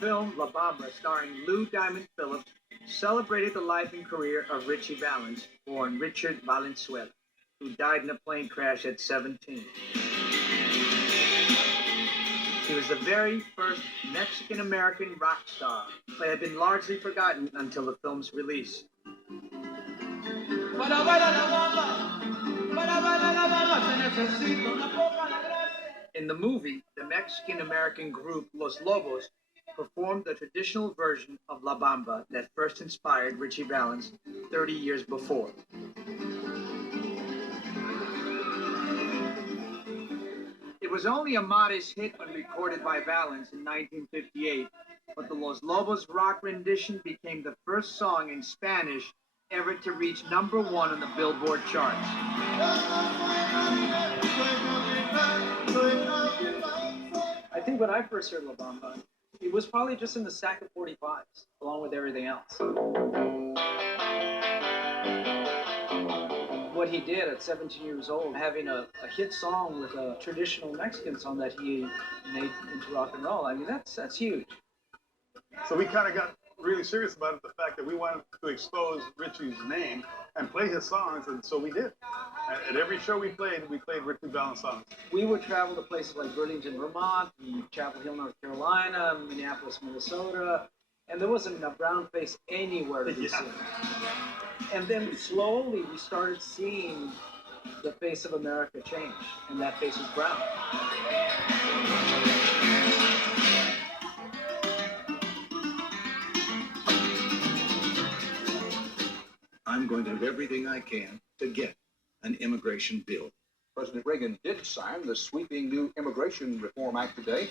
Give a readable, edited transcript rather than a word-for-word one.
film La Bamba, starring Lou Diamond Phillips, celebrated the life and career of Ritchie Valens, born Richard Valenzuela, who died in a plane crash at 17. He was the very first Mexican-American rock star, but had been largely forgotten until the film's release. In the movie, the Mexican-American group Los Lobos performed the traditional version of La Bamba that first inspired Ritchie Valens 30 years before. It was only a modest hit when recorded by Valens in 1958, but the Los Lobos rock rendition became the first song in Spanish ever to reach #1 on the Billboard charts. I think when I first heard La Bamba, it was probably just in the stack of 45s, along with everything else. What he did at 17 years old, having a hit song with a traditional Mexican song that he made into rock and roll, I mean, that's huge. So we kind of got really serious about it, the fact that we wanted to expose Ritchie's name and play his songs, and so we did. At every show we played Ritchie Valens songs. We would travel to places like Burlington, Vermont, Chapel Hill, North Carolina, Minneapolis, Minnesota, and there wasn't a brown face anywhere to be seen. And then slowly we started seeing the face of America change, and that face was brown. I'm going to do everything I can to get an immigration bill. President Reagan did sign the sweeping new Immigration Reform Act today.